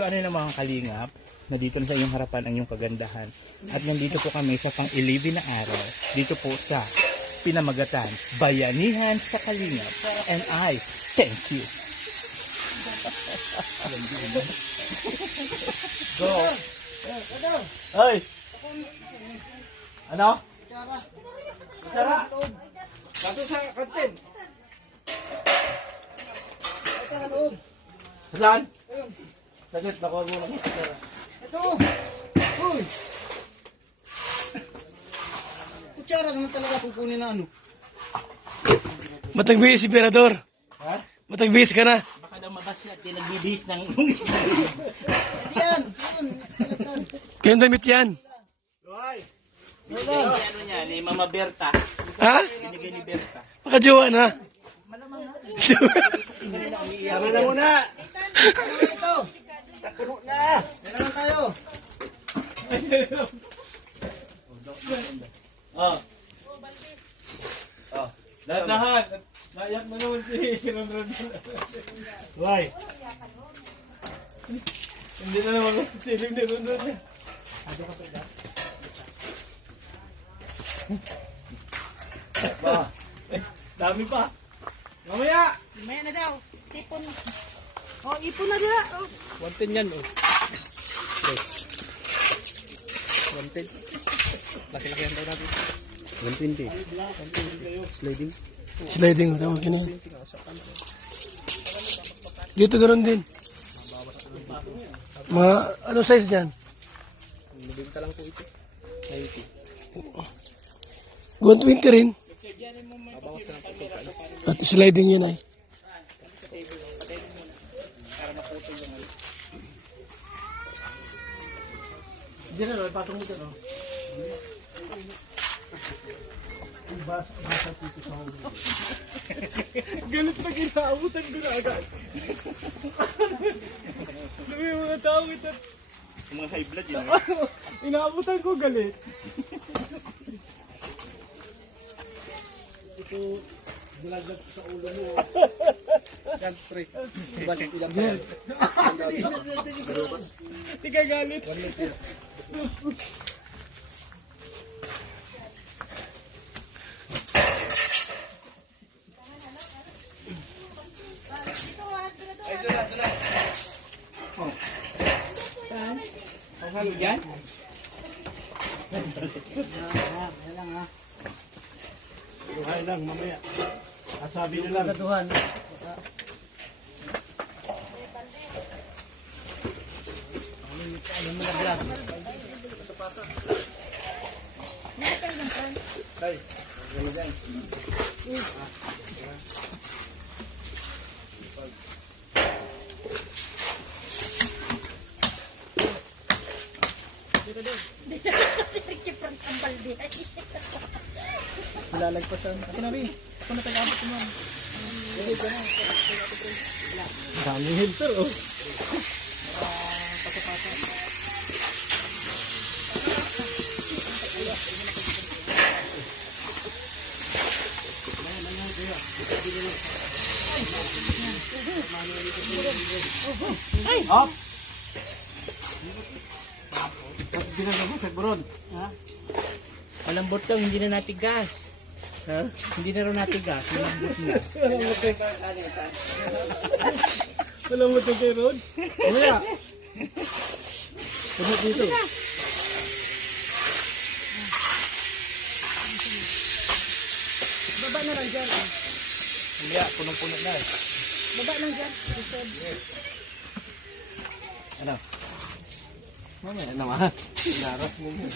So ano na mga kalingap, nandito na sa iyong harapan ang iyong kagandahan. At nandito po kami sa pang-11 na araw, dito po sa Pinamagatan, Bayanihan sa Kalingap. And I thank you. Go! Ay! Ano? Kutsara! Kato sa kantin! Saan? Sagit, nakuha mo lang. Ito! Uy! Kutsara naman talaga kukunin na ano. Matagbihis si Pirador. Ha? Matagbihis ka na. Baka daw mabasya at di nagbibihis ng... Yan! Kayong damit yan. Roy! Ano niya, ni Mama Berta. Ha? Binigay ni Berta. Makajowa na. Tama na muna! Ito! Puno na! Yan naman tayo! Oh. Oh. Lahat. Nayak mo naman si Ron. Why? Hindi na naman siling ni Ron. Dami pa. Mamaya! Maya na daw. Ipon. Oh, ipon na dira. Oh. 110 yan oh. 110. Laki-laki yan daw natin. 120. Sliding. Sliding. Tawag na. Dito ganoon din. Mga ano size niyan? Nabinta lang po ito. 120 rin. At sliding yun ay. Hindi na Roy, patong mo dyan oh. Galit na ginaabutan ko na agad. Sabi yung mga tao ito. Mga high blood yun. Inaabutan ko galit. Ito, dilaglag ko sa ulo mo. Yan, pre. Balik ilang pa. Tika galit. Ang halo dyan? Duhay lang, mamaya. Asabi nyo lang. Duhan. Ay, gano'n dyan. Lalagpasan. Ako na rin. Ako na taga-abot mo. Daming hilter oh. Pasapasa. Ay! Up! Bakit ginagawa mo sa buron? Ha? Malambot lang, hindi na natigas. Ha? Hindi na rin natigas. Malambot na. Malambot na kayo ron? Wala. Puno dito. Baba na lang dyan. Hindi, punong-puno na eh. Baba lang dyan. Ano? Mamaya naman. Naras mo yun.